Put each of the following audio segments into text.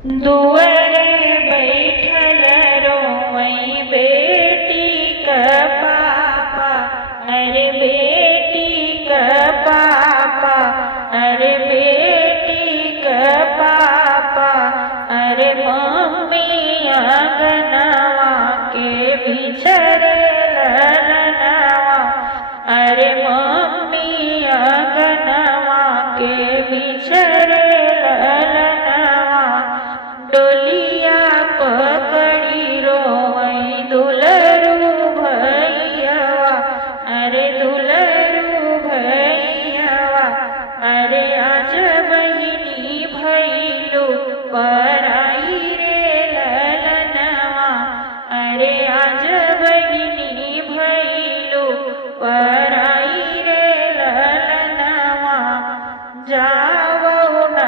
दुअरे बैठल रोवई बेटी का पापा, अरे बेटी का पापा, अरे बेटी का पापा, अरे मम्मी आंगनवा के बिछड़े ललनवा, अरे मम्मी आंगनवा के बिछड़े डोलिया पकड़ी रोवई दुलरू भैयावा, अरे दुलरू भैयावा, अरे आज बहिनी भैलू पराई रे ललनवा, अरे आज बहिनी भैलू पराई रे ललनवा। जावो न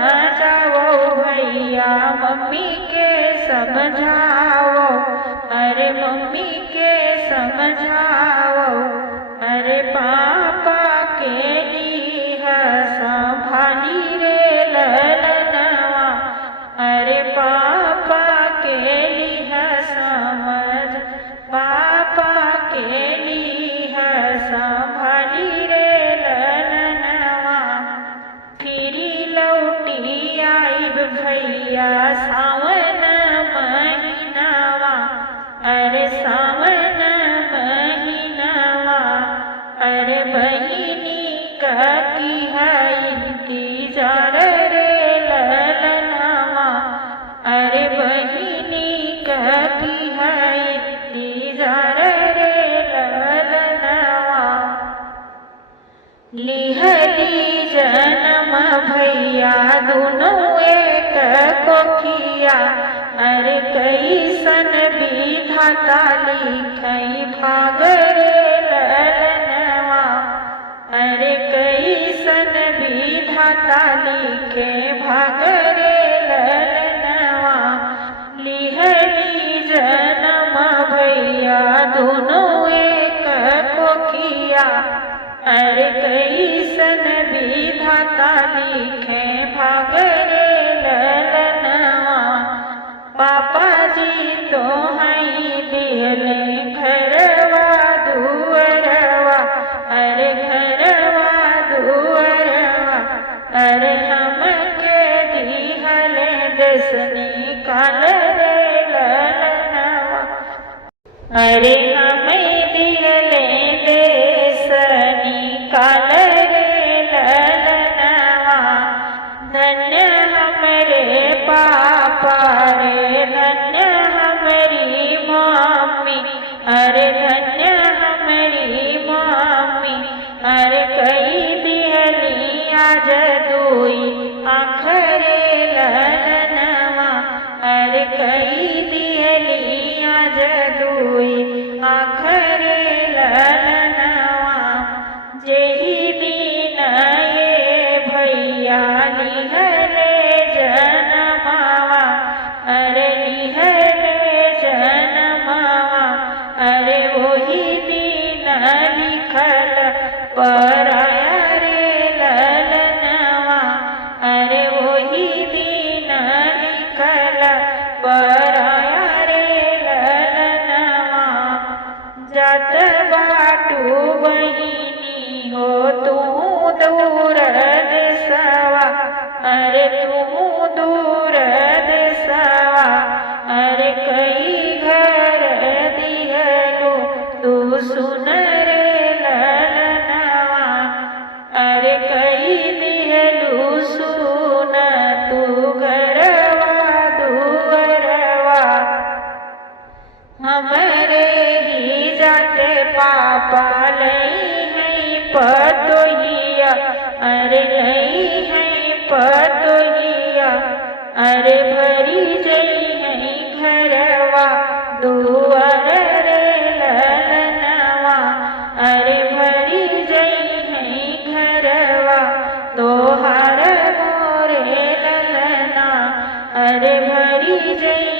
जावो भैया मम्मी के समझाओ, अरे मम्मी के समझाओ, अरे पापा के लिए संभाली रे ललनवा, अरे पापा के लिए समझ, पापा के लिए संभाली रे ललनवा। फिरी लौटी आइब भैया सावन महीनावा, अरे सावन महीनावा, अरे बहिनी का की है इंतजार रे ललनवा, अरे बहिनी का की है इंतजार रे ललनवा। लिहली जन्म भैया दोनों एक कोखिया, अरे कैसन विधाता लिखई भाग रे ललनवा, अरे कैसन विधाता लिखे भाग रे ललनवा। लिहली जन्म भैया दोनों एक कोखिया, अरे कैसन विधाता लिखे भाग रे ललनवा। पापा जी तो हई दिहले घरवा दुअरवा, अरे घरवा दुअरवा, अरे हमके दिहले देश निकाल रे ललनवा, अरे हमें दिहले देश निकाल रे ललनवा। धन्य हमरे पापा रे धन्य हमरी मम्मी, अरे धन्य हमरी मम्मी, अरे कई दिहली आज दुई आँख रे ललनवा, अरे कई दिहली आज दुई आँख रे ललनवा। जेहि दिन ये भैया लिहले जनमावा, अरे लिहले जनमावा, अरे वही दिन लिखल पराया रे ललनवा, अरे वही दिन लिखल पराया रे ललनवा। जात बाटू बहिनी हो तू दूर देसवा, अरे तू दूर देसवा, अरे कई घर दिहलू तू सुन रे ललनवा, अरे कई दिहलू सुन तू घरवा दुअरवा। हमरे ही जाते पापा लई है पतोहिया, अरे लई है पतोहिया, अरे भरी जई है घरवा दुआर रे ललनवा, अरे भरी जई है घरवा तोहार मोरे ललना, अरे भरी जई